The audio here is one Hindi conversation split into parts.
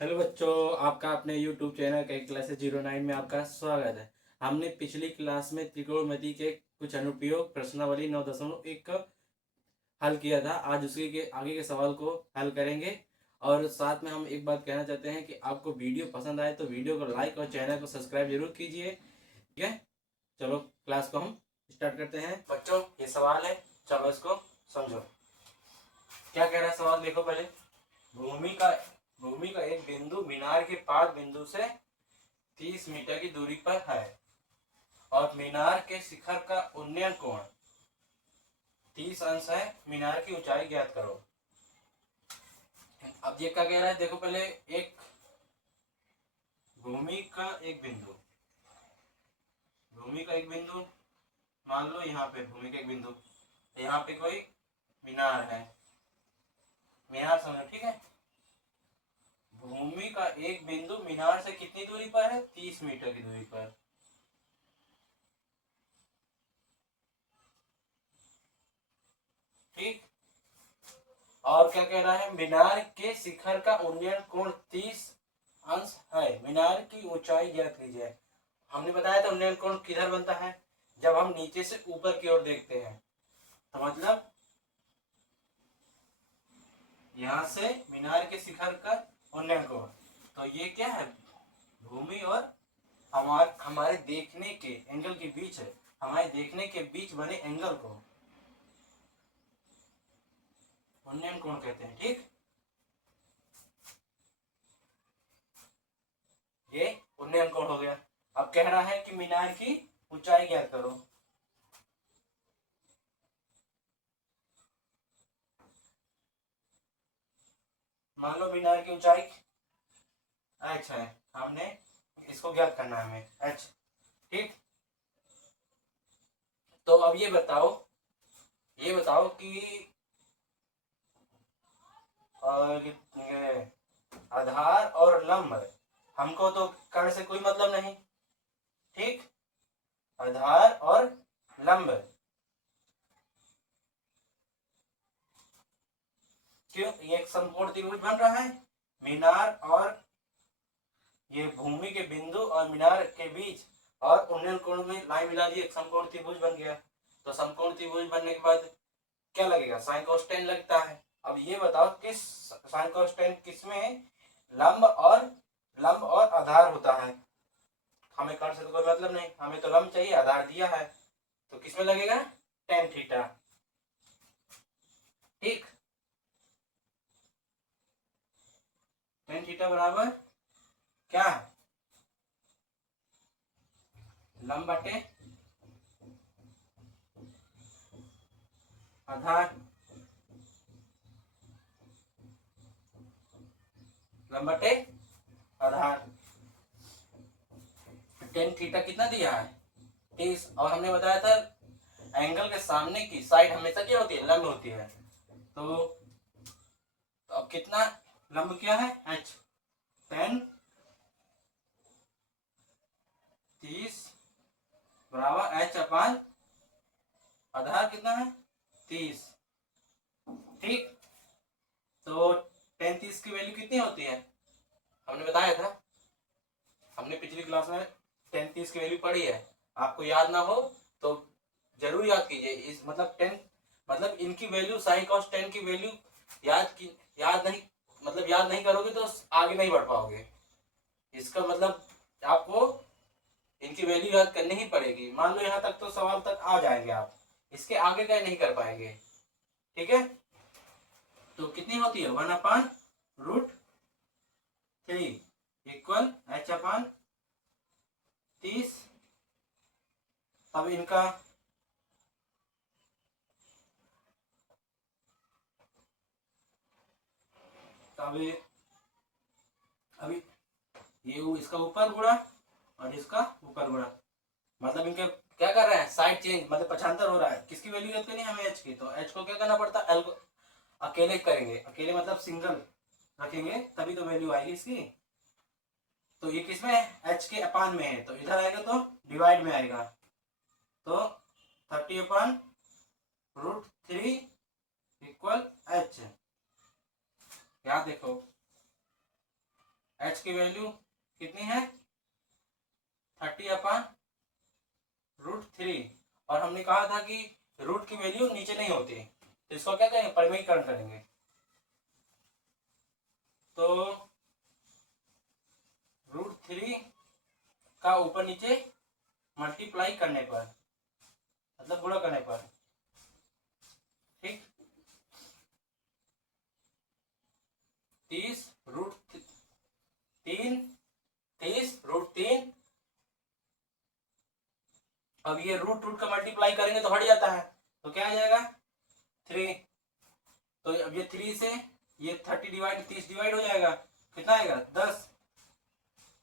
हेलो बच्चों, आपका अपने YouTube चैनल के क्लासेस 09 में आपका स्वागत है। हमने पिछली क्लास में त्रिकोणमिति के कुछ अनुप्रयोग प्रश्नावली 9.1 का हल किया था। आज उसके आगे के सवाल को हल करेंगे। और साथ में हम एक बात कहना चाहते हैं कि आपको वीडियो पसंद आए तो वीडियो को लाइक और चैनल को सब्सक्राइब जरूर कीजिए। ठीक है, चलो क्लास को हम स्टार्ट करते हैं। बच्चों, ये सवाल है, चलो इसको समझो। क्या कह रहा है सवाल, देखो पहले। भूमि का भूमि का एक बिंदु मीनार के पाद बिंदु से 30 मीटर की दूरी पर है और मीनार के शिखर का उन्नयन कोण 30 अंश है। मीनार की ऊंचाई ज्ञात करो। अब ये क्या कह रहा है, देखो पहले। एक भूमि का एक बिंदु भूमि का एक बिंदु मान लो यहाँ पे भूमि का एक बिंदु, यहाँ पे कोई मीनार है। मीनार समझो, ठीक है। भूमि का एक बिंदु मीनार से कितनी दूरी पर है? 30 मीटर की दूरी पर। ठीक। और क्या कह रहा है, मीनार के शिखर का उन्नयन कोण 30 अंश है। मीनार की ऊंचाई ज्ञात कीजिए। हमने बताया था उन्नयन कोण किधर बनता है, जब हम नीचे से ऊपर की ओर देखते हैं। तो मतलब यहां से मीनार के शिखर का उन्नयन कोण, तो ये क्या है, भूमि और हमारे देखने के एंगल के बीच है। हमारे देखने के बीच बने एंगल को उन्नयन कोण कहते हैं। ठीक, ये उन्नयन कोण हो गया। अब कह रहा है कि मीनार की ऊंचाई ज्ञात करो। मान लो मीनार की ऊंचाई h है, हमने इसको ज्ञात करना है हमें h। ठीक, तो अब ये बताओ कि आधार और लंब, हमको तो कर्ण से कोई मतलब नहीं। ठीक, आधार और लंब क्यों, ये एक समकोण त्रिभुज बन रहा है। मीनार और ये भूमि के बिंदु और मीनार के बीच और उन्नयन कोण में लाइन मिला दी, एक समकोण त्रिभुज बन गया। तो समकोण त्रिभुज बनने के बाद क्या लगेगा, साइन कोस टेन लगता है। अब ये बताओ किस साइन कोस टेन किसमें लंब और आधार होता है। हमें कर्ण से तो कोई मतलब नहीं, हमें तो लंब चाहिए, आधार दिया है, तो किसमें लगेगा, टेन थीटा। ठीक, टेन थीटा बराबर क्या है, लंब बटे आधार। लंब बटे आधार। टेन थीटा कितना दिया है, 30। और हमने बताया था एंगल के सामने की साइड हमेशा क्या होती है, लंब होती है। तो अब कितना लंब क्या है, h। 10 30 बराबर h अपान आधार कितना है, 30। ठीक, तो 10 30 की वैल्यू कितनी होती है, हमने बताया था, हमने पिछली क्लास में 10 30 की वैल्यू पढ़ी है। आपको याद ना हो तो जरूर याद कीजिए। इस मतलब 10 मतलब इनकी वैल्यू साइन कॉस 10 की वैल्यू याद नहीं करोगे तो आगे नहीं बढ़ पाओगे। इसका मतलब आपको इनकी वैल्यू याद करनी ही पड़ेगी। मान लो यहाँ तक तो सवाल तक आ जाएंगे आप, इसके आगे का नहीं कर पाएंगे। ठीक है, तो कितनी होती है, 1/√3 इक्वल h अपान 30। अब इनका अभी अभी ये इसका ऊपर गुणा और इसका ऊपर गुणा, मतलब इनके क्या कर रहे हैं, साइड चेंज, मतलब पक्षांतर हो रहा है। किसकी वैल्यू याद करनी है हमें, एच की। तो एच को क्या करना पड़ता है, एल को अकेले करेंगे, अकेले मतलब सिंगल रखेंगे तभी तो वैल्यू आएगी इसकी। तो ये किसमें है, एच के अपान में है, तो इधर आएगा तो डिवाइड में आएगा। तो 30/√3 इक्वल एच। याद देखो, h की वैल्यू कितनी है 30/√3। और हमने कहा था कि रूट की वैल्यू नीचे नहीं होती, तो इसको क्या करेंगे परिमेयीकरण करेंगे। तो √3 का ऊपर नीचे मल्टीप्लाई करने पर, मतलब गुणा करने पर, ठीक 30√3 अब ये रूट रूट का मल्टीप्लाई करेंगे तो हट जाता है, तो क्या आ जाएगा 3। तो अब ये 3 से ये 30 डिवाइड हो जाएगा, कितना आएगा 10।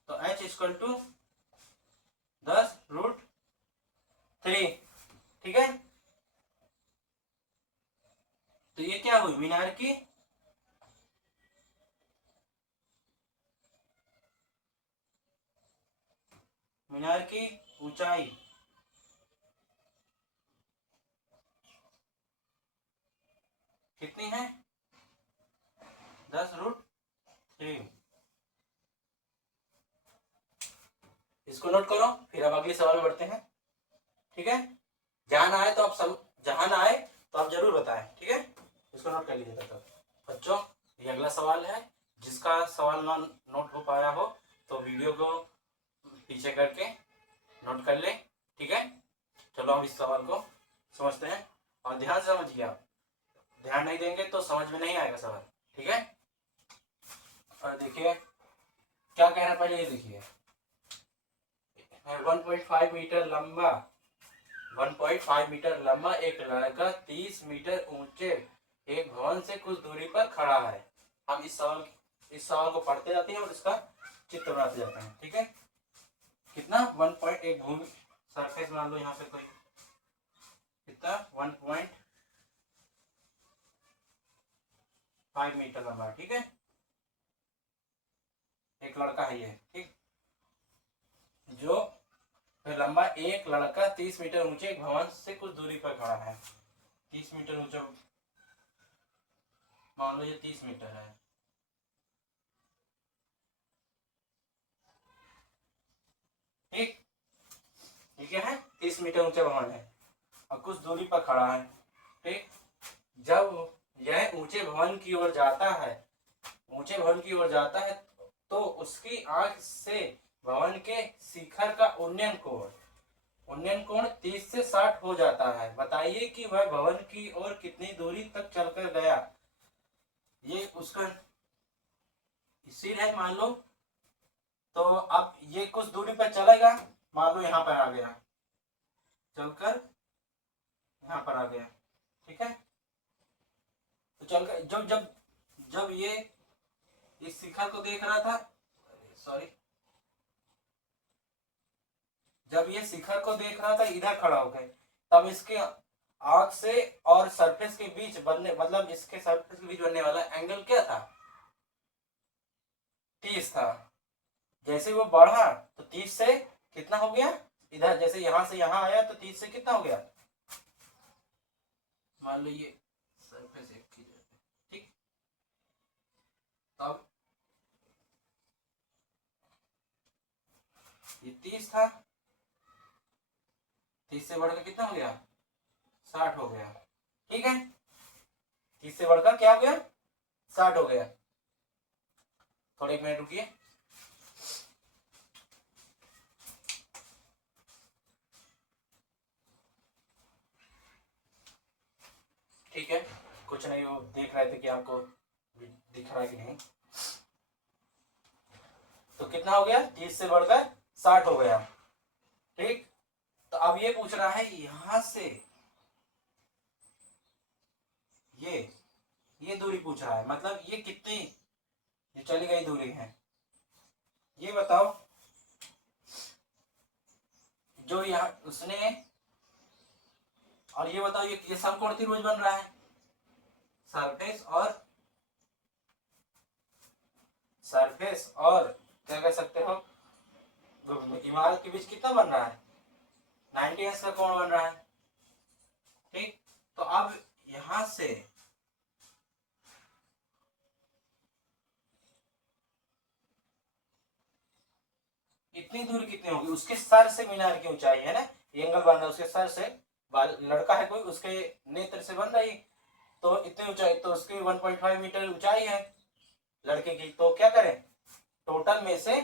तो h इक्वल टू 10√3, ठीक है। तो ये क्या हुई मीनार की ऊंचाई कितनी है 10√3। इसको नोट करो, फिर अब अगले सवाल में बढ़ते हैं, ठीक है। जहां ना आए तो आप जरूर बताएं, ठीक है। इसको नोट कर लीजिएगा। तब बच्चों ये अगला सवाल है, जिसका सवाल ना नोट हो पाया हो तो वीडियो को पीछे करके नोट कर ले, ठीक है। चलो हम इस सवाल को समझते हैं, और ध्यान से समझिए। आप ध्यान नहीं देंगे तो समझ में नहीं आएगा सवाल, ठीक है। और देखिए क्या कह रहा है, पहले ये देखिए 1.5 मीटर लंबा 1.5 मीटर लंबा एक लड़का 30 मीटर ऊंचे एक भवन से कुछ दूरी पर खड़ा है। हम इस सवाल को पढ़ते जाते हैं और इसका चित्र बनाते जाते हैं, ठीक है। कितना 1.1 भूमि सरफेस मान लो यहाँ पे कोई कितना 1.5 मीटर लंबा, ठीक है। एक लड़का है ये, ठीक, जो लंबा एक लड़का 30 मीटर ऊंचे एक भवन से कुछ दूरी पर खड़ा है। 30 मीटर ऊंचा मान लो ये 30 मीटर है, ठीक। ये क्या है 30 मीटर ऊंचा भवन है और कुछ दूरी पर खड़ा है, ठीक। जब यह ऊंचे भवन की ओर जाता है तो उसकी आंख से भवन के शिखर का उन्नयन कोण 30 से 60 हो जाता है। बताइए कि वह भवन की ओर कितनी दूरी तक चलकर गया। ये उसका सिर है मान लो, तो अब ये कुछ दूरी पर चलेगा, मान लो यहाँ पर आ गया, चलकर यहाँ पर आ गया, ठीक है। तो चलकर जब जब जब ये इस शिखर को देख रहा था, सॉरी, जब ये शिखर को देख रहा था इधर खड़ा होकर, तब इसके आंख से और सरफेस के बीच बनने मतलब इसके सरफेस के बीच बनने वाला एंगल क्या था 30 था। जैसे वो बढ़ा तो 30 से कितना हो गया, इधर जैसे यहां से यहां आया तो 30 से कितना हो गया, मान लो ये सरफेस एक की, ठीक। अब ये 30 था, 30 से बढ़कर कितना हो गया 60 हो गया, ठीक है। 30 से बढ़कर क्या हो गया 60 हो गया। थोड़े एक मिनट रुकिए। ठीक है, कुछ नहीं, वो देख रहे थे कि आपको दिख रहा है कि नहीं। तो कितना हो गया 30 से बढ़कर 60 हो गया, ठीक। तो अब ये पूछ रहा है यहां से ये दूरी पूछ रहा है, मतलब ये कितनी ये चली गई दूरी है, ये बताओ। जो यहाँ उसने, और ये बताओ ये समकोण त्रिभुज बन रहा है, सरफेस और क्या कह सकते हो इमारत के बीच कितना बन रहा है 90° का कोण बन रहा है, ठीक। तो अब यहां से इतनी दूर कितनी होगी, उसके सर से मीनार की ऊंचाई है ना, ये एंगल बन रहा है उसके सर से, लड़का है कोई, उसके नेत्र से बन रही, तो इतनी ऊंचाई, तो उसकी 1.5 मीटर ऊंचाई है लड़के की। तो क्या करें, टोटल में से,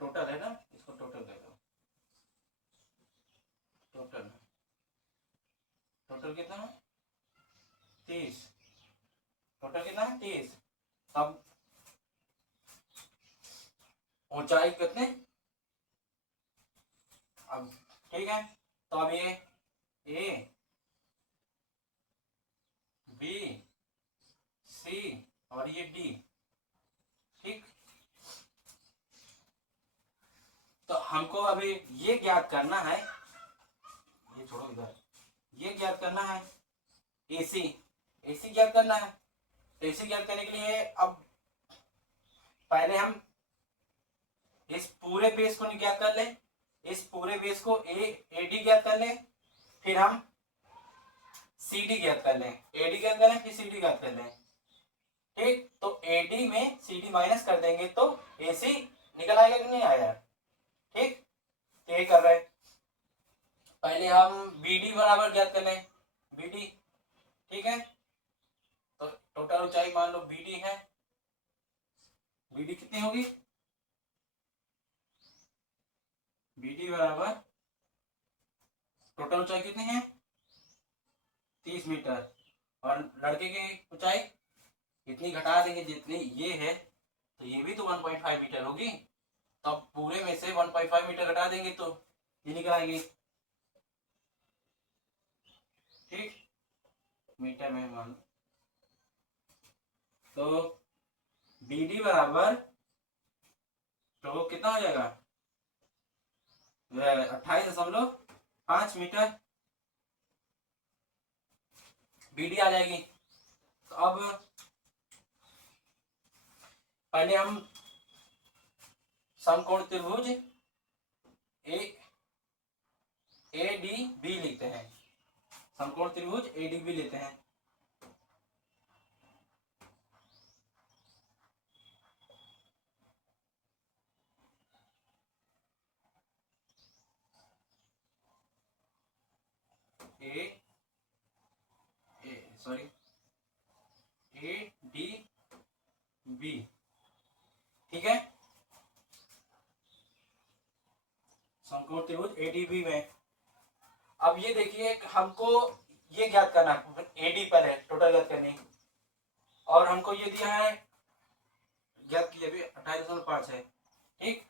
टोटल है ना, इसको टोटल कर दो, टोटल टोटल कितना है, 30, टोटल कितना है 30। अब ऊंचाई कितने, अब ठीक है, तो अब ये ए बी सी और ये डी, ठीक। तो हमको अभी ये ज्ञात करना है, ये छोड़ो इधर, ये ज्ञात करना है एसी, एसी ज्ञात करना है। तो एसी ज्ञात करने के लिए अब पहले हम इस पूरे बेस को ज्ञात कर ले, इस पूरे बेस को एडी ज्ञात कर ले, फिर हम सीडी ज्ञात कर लें, एडी ज्ञात कर लें फिर सीडी ज्ञात कर लें, ठीक। तो एडी में सीडी माइनस कर देंगे तो एसी निकल आएगा कि नहीं आएगा, ठीक। तो ये कर रहे हैं, पहले हम बीडी बराबर ज्ञात कर लें, बीडी, ठीक है। तो टोटल ऊंचाई मान लो बीडी है, बीडी कितनी होगी, बीडी बराबर टोटल ऊंचाई कितनी है 30 मीटर, और लड़के की ऊंचाई इतनी घटा देंगे जितनी ये है, तो ये भी तो 1.5 मीटर होगी, तब पूरे में से 1.5 मीटर घटा देंगे तो ये निकल आएगी, ठीक, मीटर में मान। तो BD बराबर तो कितना हो जाएगा 28.5 मीटर, BD आ जाएगी। तो अब पहले हम समकोण त्रिभुज ADB लिखते हैं, समकोण त्रिभुज ADB लेते हैं। ADB, ठीक है, समकोण त्रिभुज ADB में। अब ये देखिए हमको ये ज्ञात करना है, AD पर है टोटल ज्ञात करनी, और हमको ये दिया है ज्ञात किया भी 28.5 है, ठीक।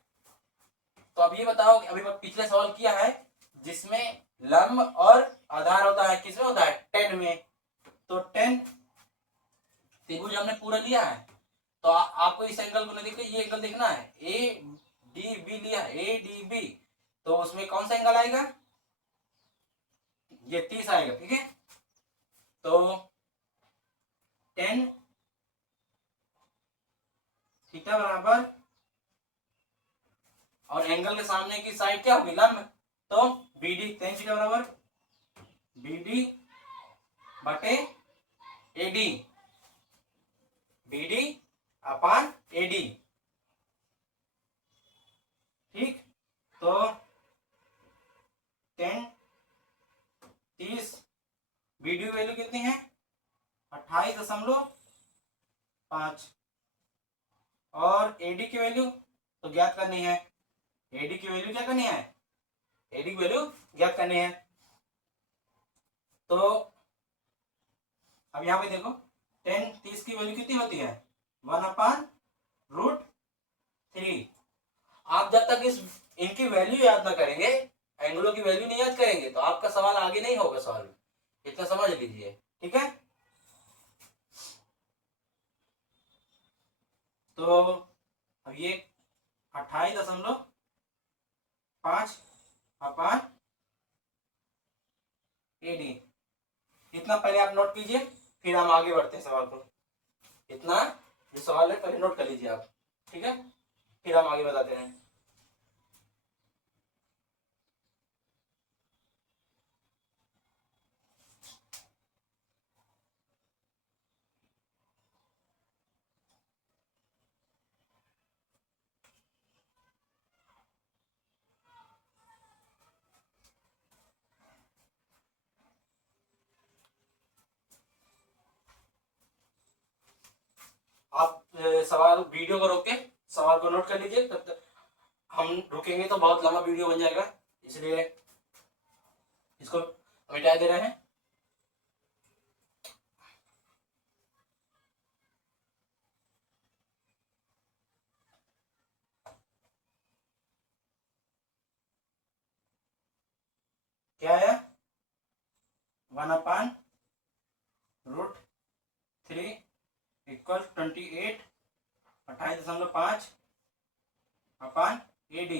तो अब ये बताओ कि अभी पिछले सवाल किया है जिसमें लंब और आधार होता है, किसमें होता है 10 में, तो 10 त्रिभुज हमने पूरा लिया है, तो आपको इस एंगल को नहीं देखते, ये एंगल देखना है, ADB लिया, ADB, तो उसमें कौन सा एंगल आएगा, ये 30 आएगा, ठीक है। तो 10 थीटा बराबर, और एंगल के सामने की साइड क्या होगी लंब, तो BD, 10 थीटा बराबर BD बटे AD, BD अपान AD, ठीक। तो 10 30, BD वैल्यू कितनी है 28.5, और AD की वैल्यू तो ज्ञात करनी है, AD की वैल्यू क्या करनी है, AD की वैल्यू ज्ञात करनी है। तो अब यहाँ पे देखो 10 30 की वैल्यू कितनी होती है 1/√3। आप जब तक इनकी वैल्यू याद ना करेंगे, एंगलों की वैल्यू नहीं याद करेंगे, तो आपका सवाल आगे नहीं होगा, सवाल इतना समझ लीजिए, ठीक है। तो अब ये 28.5 अपान AD, इतना पहले आप नोट कीजिए, फिर हम आगे बढ़ते हैं सवाल को। इतना जो सवाल है पहले नोट कर लीजिए आप, ठीक है, फिर हम आगे बताते हैं। आप सवाल वीडियो को रोक के सवाल को नोट कर लीजिए, तब तक हम रुकेंगे तो बहुत लंबा वीडियो बन जाएगा, इसलिए इसको मिटा दे रहे हैं। क्या आया? 1/√3 इक्वल 28, 28.5 अपान AD।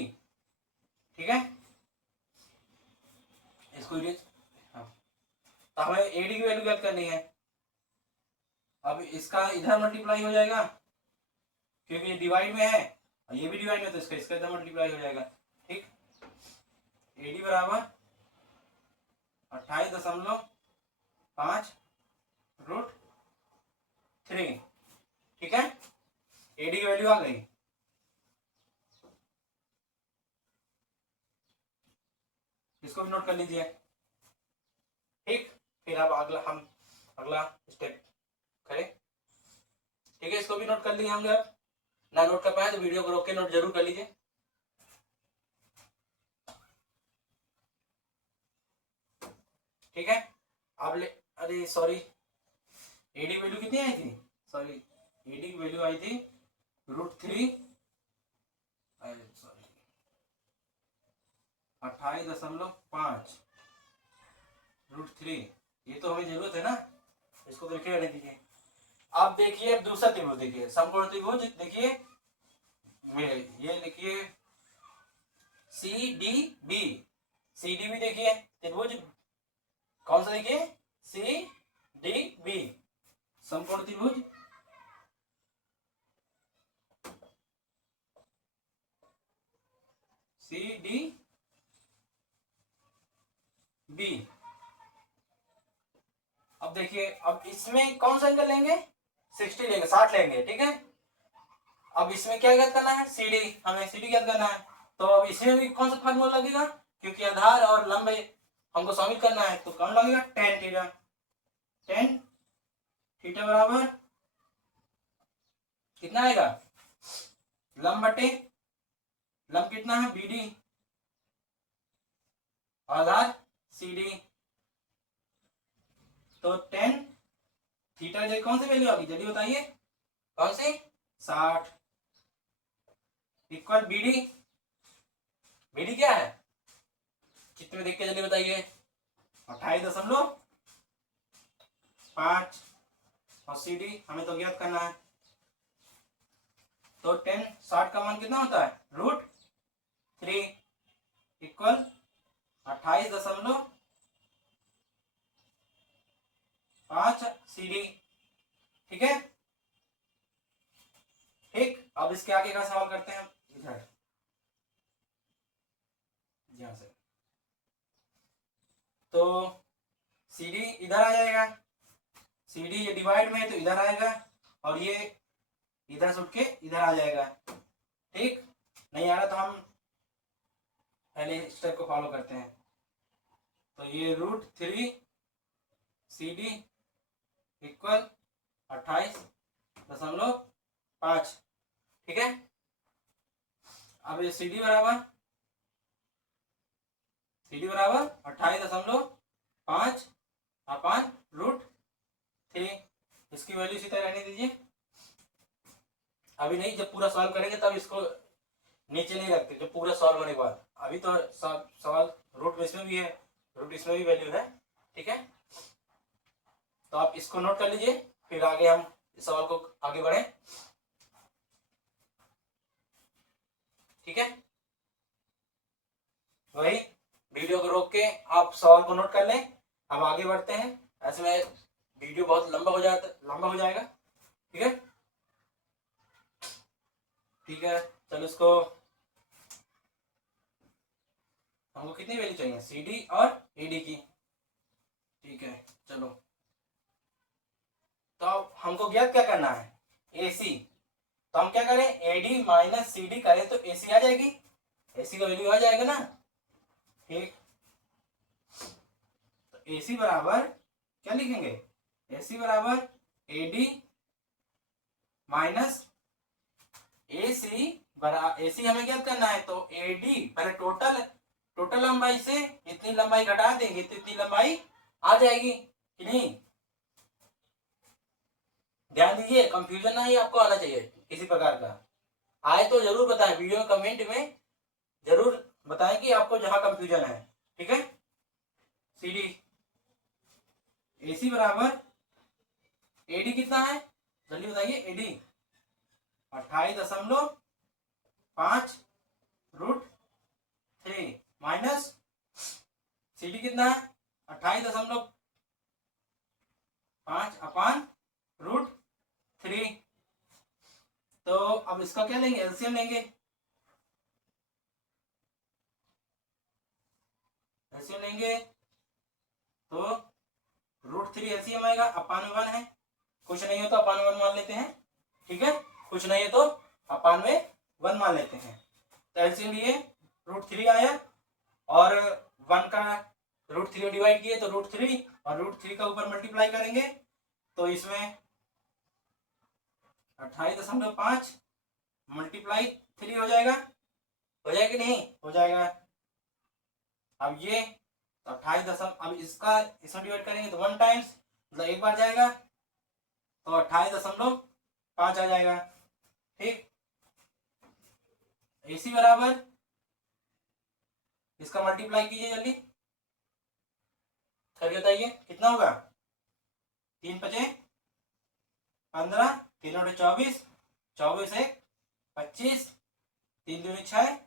ठीक है, इसको हाँ, तो हमें AD की वैल्यू ज्ञात करनी है। अब इसका इधर मल्टीप्लाई हो जाएगा क्योंकि ये डिवाइड में है और ये भी डिवाइड में, तो इसका इसका इधर मल्टीप्लाई हो जाएगा। ठीक, AD बराबर 28.5√3। ठीक है, AD की वैल्यू आ गई। इसको भी नोट कर लीजिए। ठीक, फिर अब अगला स्टेप करें। ठीक है, इसको भी नोट कर लिए होंगे। अब ना नोट कर पाए तो वीडियो को रोक के नोट जरूर कर लीजिए। ठीक है, अब अरे सॉरी, एडी वैल्यू कितनी आई थी? सॉरी, एडी की वैल्यू आई थी √3, सॉरी 28.5√3। ये तो हमें जरूरत है ना, इसको तो लिखे रहने दीजिए। आप देखिए, अब दूसरा त्रिभुज देखिए, समकोण त्रिभुज देखिए, ये लिखिए CDB। CDB देखिए त्रिभुज कौन सा, देखिए CDB समकोण त्रिभुज। CDB। अब देखिए, अब इसमें कौन सा एंगल लेंगे? 60 लेंगे, 60 लेंगे। ठीक है, अब इसमें क्या ज्ञात करना है? CD, हमें CD ज्ञात करना है। तो अब इसमें भी कौन सा फार्मूला लगेगा? क्योंकि आधार और लंबे हमको शामिल करना है, तो कौन लगेगा? tan theta. tan थीटा बराबर कितना आएगा? लंब बटे लंब कितना है? BD, आधार CD। तो tan थीटा जे कौन सी वैल्यू आ गई? जल्दी बताइए, कौन सी? 60 इक्वल BD। BD क्या है? चित्र में देख के जल्दी बताइए। 28.5 और CD हमें तो ज्ञात करना है। तो tan 60 का मान कितना होता है? √3 इक्वल 28.5 CD। ठीक है, ठीक, अब इसके आगे का सवाल करते हैं। इधर यहां से तो CD इधर आ जाएगा, CD ये डिवाइड में है तो इधर आएगा, और ये इधर से उठ के इधर आ जाएगा। ठीक, नहीं आ रहा तो हम पहले स्टेप को फॉलो करते हैं। तो ये √3 CD इक्वल 28.5। ठीक है, अब ये CD बराबर 28.5 अपान √3। इसकी वैल्यू इसी तरह रहने दीजिए। अभी नहीं, जब पूरा सॉल्व करेंगे तब इसको नीचे नहीं रखते, जब पूरा सॉल्व होने के बाद। अभी तो सवाल रूट में इसमें भी है, रूट इसमें भी वैल्यू है। ठीक है, तो आप इसको नोट कर लीजिए, फिर आगे हम इस सवाल को आगे बढ़े। ठीक है, वही वीडियो को रोक के आप सवाल को नोट कर लें। हम आगे बढ़ते हैं, ऐसे में वीडियो बहुत लंबा हो जाएगा। ठीक है, ठीक है, चलो इसको, हमको कितनी वैल्यू चाहिए? CD और AD की। ठीक है, चलो, तो अब हमको ज्ञात क्या करना है? AC। तो हम क्या करें? AD माइनस CD करें तो AC आ जाएगी, AC का वैल्यू आ जाएगा ना। ठीक, तो AC बराबर क्या लिखेंगे? AC बराबर AD माइनस AC हमें क्या करना है, तो AD पहले टोटल लंबाई से इतनी लंबाई घटा देंगे तो इतनी लंबाई आ जाएगी कि नहीं। ध्यान दीजिए, कंफ्यूजन नहीं आपको आना चाहिए किसी प्रकार का। आए तो जरूर बताएं, वीडियो में कमेंट में जरूर बताएं कि आपको जहां कंफ्यूजन है। ठीक है, CD AC बराबर AD कितना है, जल्दी बताइए। AD 28.5√3 माइनस CD कितना है 28.5/√3। तो अब इसका क्या लेंगे, एलसीएम लेंगे। एलसीएम लेंगे तो √3 एलसीएम आएगा, अपान 1 है, कुछ नहीं हो तो अपान 1 मान लेते हैं। ठीक है, कुछ नहीं है तो अपान में 1 मान लेते हैं। तो एलसीएम लिए √3 आया और 1 का √3 डिवाइड किए तो √3 और √3 का ऊपर मल्टीप्लाई करेंगे तो इसमें 28.5 मल्टीप्लाई 3 हो जाएगा। हो जाएगा कि नहीं, हो जाएगा। अब ये 28 अब इसका इसमें डिवाइड करेंगे तो 1 टाइम्स मतलब एक बार जाएगा तो 28.5 आ जाएगा। ठीक, AC बराबर इसका मल्टीप्लाई कीजिए जल्दी करके बताइए कितना होगा। 3 5 15, 3 8 24, 24 1 25, 3 2 6,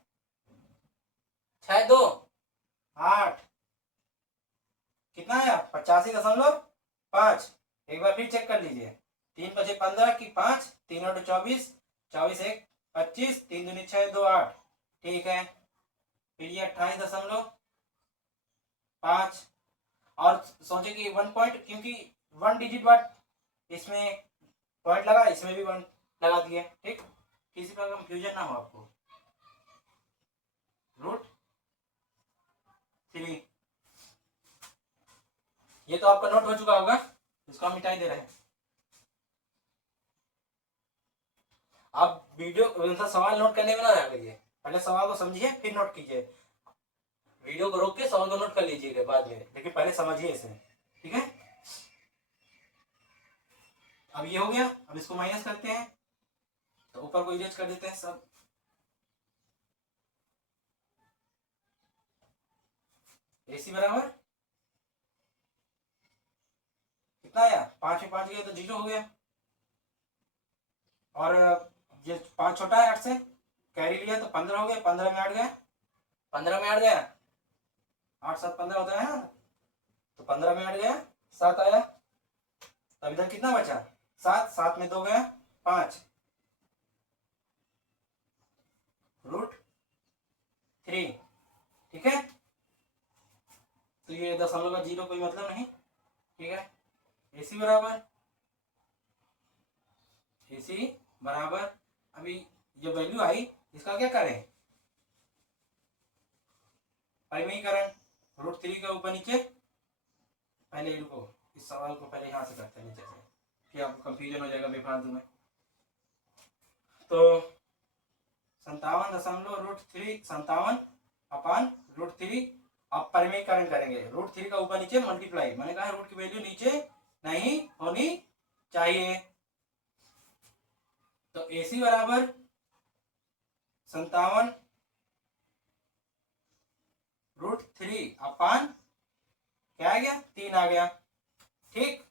6 2 8, कितना आया 85.5। एक बार फिर चेक कर लीजिए। 3 5 15 की 5, 3 8 24, 24 1 25, 3 2 6 2 8। ठीक है, फिर ये 28.5 और सोचे कि 1 पॉइंट, क्योंकि 1 डिजिट बाद इसमें पॉइंट लगा, इसमें भी 1 लगा दिए। ठीक, किसी का कंफ्यूजन ना हो आपको। √3 ये तो आपका नोट हो चुका होगा, इसको हम मिटाई दे रहे हैं। आप वीडियो सवाल नोट करने में ना लगिए, पहले सवाल को समझिए फिर नोट कीजिए। वीडियो को रोक के सवाल को नोट कर लीजिएगा बाद में, लेकिन पहले समझिए इसे। ठीक है, अब ये हो गया। अब इसको माइनस करते हैं तो ऊपर को इरेज कर देते हैं सब। AC बराबर कितना आया, 5 में 5 गया तो 0 हो गया। और ये 5 छोटा है 8 से, कैरी लिया तो 15 हो गया, 15 में 8 गया, 15 में 8 गया, 8 7 15 होता है ना, तो 15 में 8 गया 7 आया। तब इधर कितना बचा 7, 7 में 2 गया 5 √3। ठीक है, तो ये दशमलव का 0 कोई मतलब नहीं। ठीक है, AC बराबर अभी जो वैल्यू आई इसका क्या करें, परिमीकरण √3 के ऊपर नीचे। पहले रुको, इस सवाल को पहले यहाँ से करते हैं नीचे से, फिर आपको कंफ्यूजन हो जाएगा बेफालतू में। तो 57.3 अपान √3। अब परिमीकरण करेंगे, √3 का ऊपर नीचे मल्टीप्लाई, मैंने कहा रूट की वैल्यू नीचे नहीं होनी चाहिए। तो AC बराबर 57√3 अपान क्या आ गया 3 आ गया। ठीक,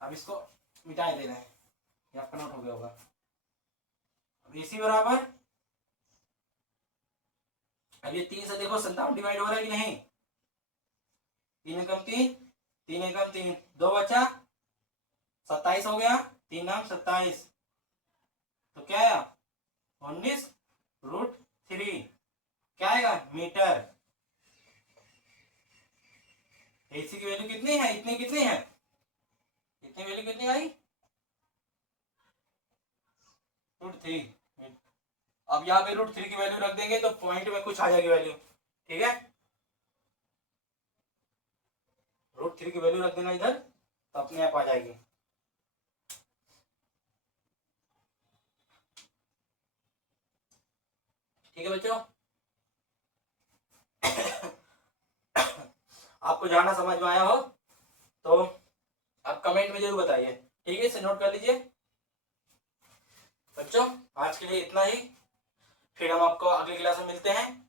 अब इसको मिटा दे रहे हैं, ये आपका नोट हो गया होगा। अब AC बराबर, अब ये 3 से देखो 57 डिवाइड हो रहा है कि नहीं, 3 एकम 3, 3 एकम 3, 2 बचा 27 हो गया, 3 नाम 27, तो क्या आया 19√3, क्या आएगा मीटर। AC की वैल्यू कितनी है, इतनी कितनी है, इतनी वैल्यू कितनी आई √3। अब यहाँ पे √3 की वैल्यू रख देंगे तो पॉइंट में कुछ आ जाएगी वैल्यू। ठीक है, √3 की वैल्यू रख देना इधर तो अपने आप आ जाएगी। ठीक है बच्चों। आपको जाना समझ में आया हो तो आप कमेंट में जरूर बताइए। ठीक है, इसे नोट कर लीजिए बच्चों। आज के लिए इतना ही, फिर हम आपको अगली क्लास में मिलते हैं।